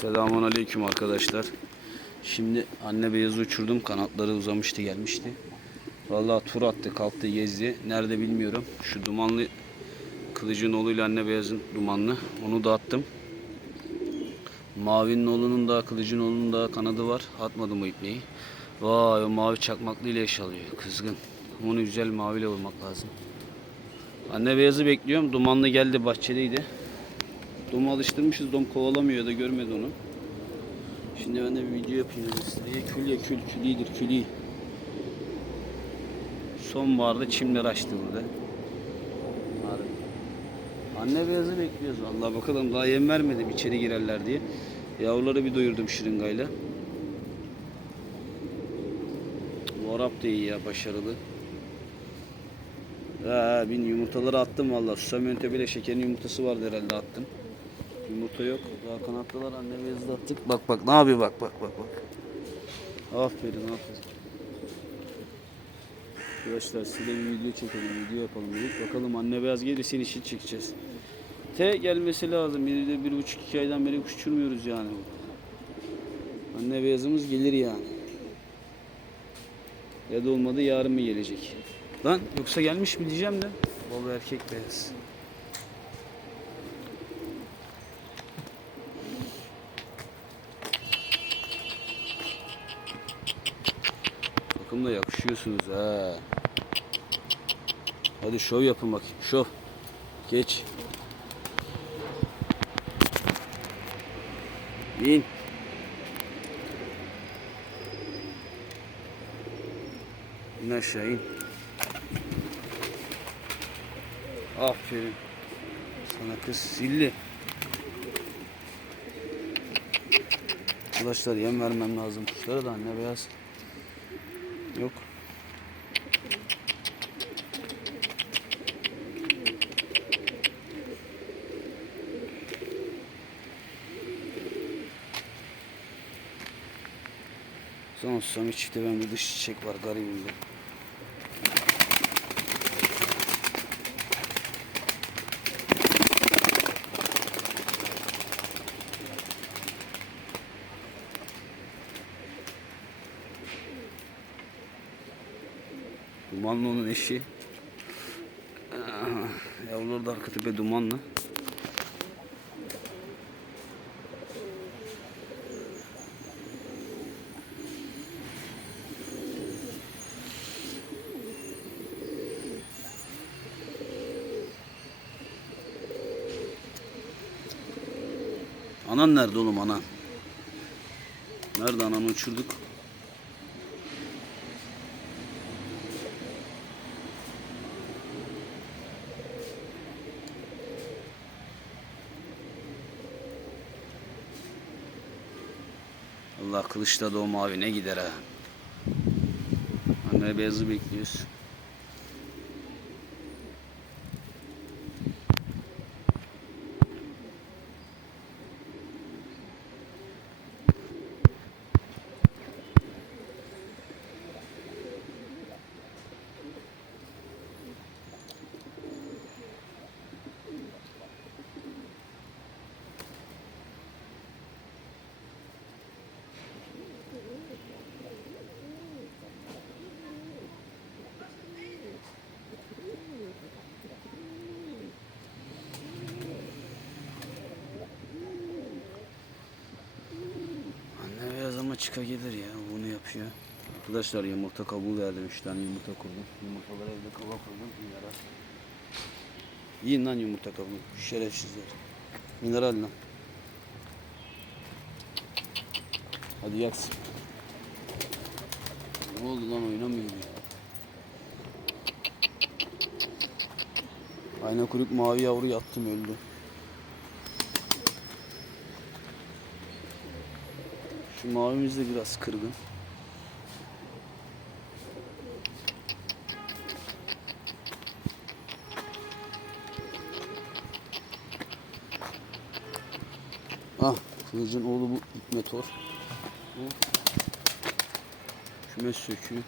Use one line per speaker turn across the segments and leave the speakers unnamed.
Selamun aleyküm arkadaşlar. Şimdi anne beyazı uçurdum. Kanatları uzamıştı gelmişti. Vallahi tur attı kalktı gezdi. Nerede bilmiyorum. Şu dumanlı kılıcın oğluyla anne beyazın dumanlı. Onu da attım. Mavinin oğlunun da kılıcın oğlunun da kanadı var. Atmadım o ipneyi. Vay o mavi çakmaklı ile yaşalıyor. Kızgın. Onu güzel maviyle vurmak lazım. Anne beyazı bekliyorum. Dumanlı geldi bahçedeydi. Domu alıştırmışız. Dom kovalamıyor da görmedi onu. Şimdi ben de bir video yapayım size. Ye kül ye kül. Kül iyidir kül iyi. Sonbaharda çimler açtı burada. Harbi. Anne beyazı bekliyoruz. Vallahi bakalım daha yem vermedim içeri girerler diye. Yavruları bir doyurdum şırıngayla. Bu Arap da iyi ya başarılı. Ha, bin yumurtaları attım valla. Susam yöntemiyle şekerin yumurtası vardı herhalde attım. Yumurta yok. Daha kanatlılar anne attık. Bak bak ne yapıyor bak bak bak bak. Aferin aferin. Arkadaşlar size bir video çekelim, video yapalım dedik. Bakalım anne beyaz gelirse işi çekeceğiz. T gelmesi lazım. Bir de bir buçuk iki aydan beri kuş uçurmuyoruz yani. Anne beyazımız gelir yani. Ya da olmadı yarın mı gelecek? Lan yoksa gelmiş mi diyeceğim de. Baba erkek beyaz. Bakın da yakışıyorsunuz ha. Hadi şov yapın bakayım. Şov. Geç. İn. İn aşağı in. Aferin. Sana kız zilli. Arkadaşlar yem vermem lazım kuşlara da anne beyaz. Yok. Son Sami çifte ben bir dış çiçek var garibimde. Dumanlı onun eşi. Ah, Yavruları da arka tepe dumanlı. Anan nerede oğlum anan? Nerede ananı uçurduk? Allah kılıçta da o mavi ne gider ha. Anne beyazı bekliyoruz. Anne beyaz ama çıka gelir ya bunu yapıyor. Arkadaşlar yumurta kabuğu verdim 3 tane yumurta kurdum. Yumurtaları evde kaba koydum mineral. Yiyin lan yumurta kabuğu şerefsizler. Mineral lan. Hadi yaksın. Ne oldu lan oynamıyor ya. Ayna kuyruk mavi yavru yattım öldü. Şu mavimiz de biraz kırgın. Ah, kılıcın oğlu bu İkmetor. Bu kümes söküğü.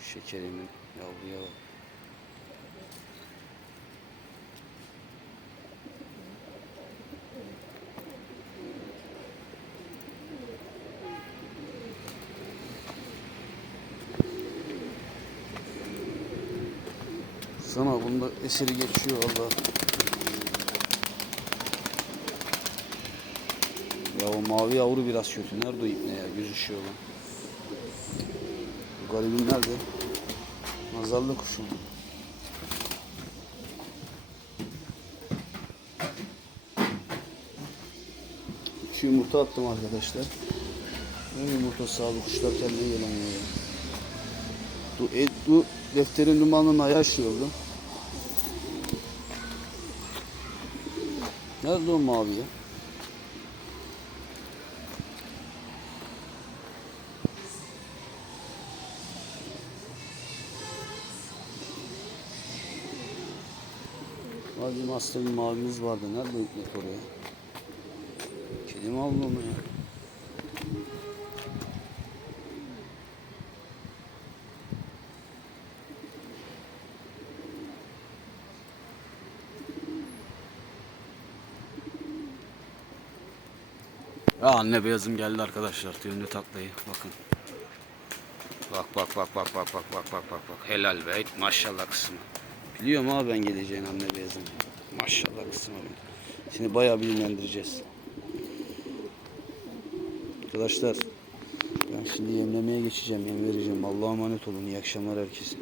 Şekerimin yavruya bak. Sana bunda eseri geçiyor valla. Ya o mavi yavru biraz kötü. Nerede o ipne ya? Göz ışığı olan. Bu garibim nerede? Nazarlı kuşum. Üç yumurta attım arkadaşlar. Ne yumurtası abi kuşlar kendine gelemiyor. Bu, e, bu defterin dumanının ayağı açıldı. Nerede o mavi ya? Hadi master bir mavimiz vardı. Nerede ipnek oraya? Kedi mi ya? Anne beyazım geldi arkadaşlar. Düğünlü taklayı. Bakın. Bak bak bak bak bak bak bak bak bak bak. Helal be. Maşallah kısmı. Biliyorum abi ben geleceğini anne beyazım. Maşallah kısmı. Seni bayağı bilinlendireceğiz. Arkadaşlar ben şimdi yemlemeye geçeceğim. Yem vereceğim. Allah'a emanet olun. İyi akşamlar herkese.